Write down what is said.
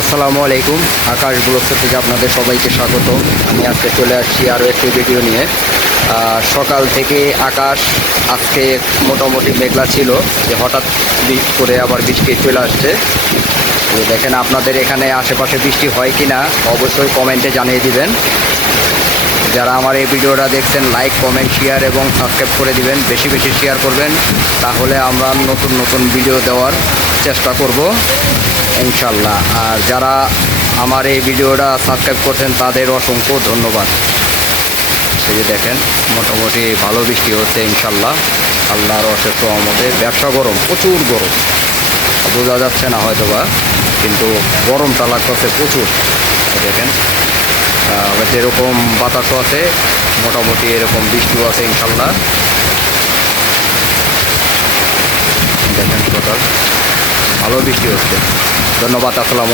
আসসালামু আলাইকুম। আকাশ ব্লগ থেকে আপনাদের সবাইকে স্বাগত। আমি আজকে চলে আসছি আরও একটি ভিডিও নিয়ে। সকাল থেকে আকাশ আজকে মোটামুটি মেঘলা ছিল, যে হঠাৎ করে আবার বৃষ্টি চলে আসছে। তো দেখেন, আপনাদের এখানে আশেপাশে বৃষ্টি হয় কি না অবশ্যই কমেন্টে জানিয়ে দিবেন। যারা আমার এই ভিডিওটা দেখছেন, লাইক, কমেন্ট, শেয়ার এবং সাবস্ক্রাইব করে দিবেন। বেশি বেশি শেয়ার করবেন, তাহলে আমরা নতুন নতুন ভিডিও দেওয়ার চেষ্টা করব ইনশাল্লাহ। আর যারা আমার এই ভিডিওটা সাবস্ক্রাইব করছেন তাদের অসংখ্য ধন্যবাদ। সেই যে দেখেন, মোটামুটি ভালো বৃষ্টি হচ্ছে ইনশাল্লাহ, আল্লাহর অশেষ রহমতে। ব্যবসা গরম, প্রচুর গরম, বোঝা যাচ্ছে না হয়তো বা, কিন্তু গরমটা লাগতেছে প্রচুর। দেখেন, যেরকম বাতাসও আছে, মোটামুটি এরকম বৃষ্টিও আছে ইনশাল্লাহ। দেখেন, টোটাল ভালো বৃষ্টি হচ্ছে। ধন্যবাদ। আসসালামু